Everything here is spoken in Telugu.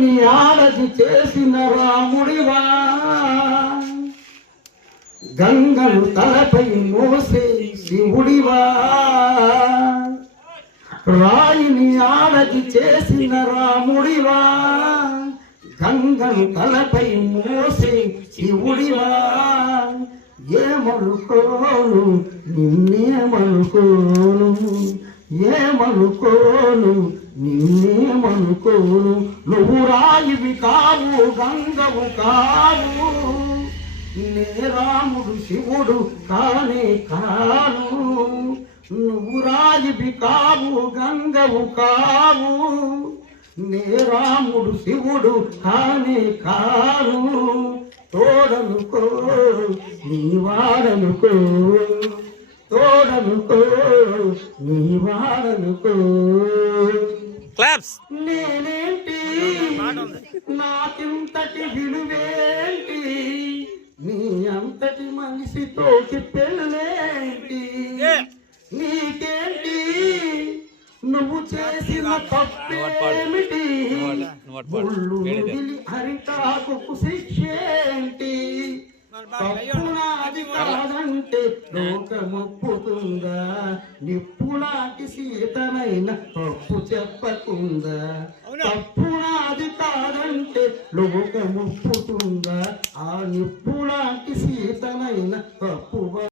నీ ఆరతి చేసిన రాముడివా, గంగను తలపై మోసే శివుడివా, రాయిని ఆరతి చేసిన రాముడివా, గంగను తలపై మోసే శివుడివా, ఏమనుకోను నిన్నేమనుకోను, ఏమనుకోను నిన్నేమనుకోను, నువ్వు రాయివి కావు గంగవు కావు, నే రాముడు శివుడు కానే కాను, నువ్వు రాయివి కావు గంగవు కావు, నే రాముడు శివుడు కానే కాను, తోడనుకో నీ వాడనుకో, తోడనుకో నీ వాడనుకో. నేనేంటి నాకింతటి విలువేంటి, నీ అంతటి మనిషితోటి పెళ్ళేంటి, నీకేంటి నువ్వు చేసిన తప్పేమిటి, ముళ్ళు వదిలి అరిటాకు శిక్షేంటి, తప్పు నాది కాదంటే లోకమొప్పుతుందా, నిప్పులాంటి సీతనైన తప్పు చెప్పకుందా, తప్పు నాది కాదంటే లోకమొప్పుతుందా, ఆ నిప్పులాంటి సీతనైన తప్పు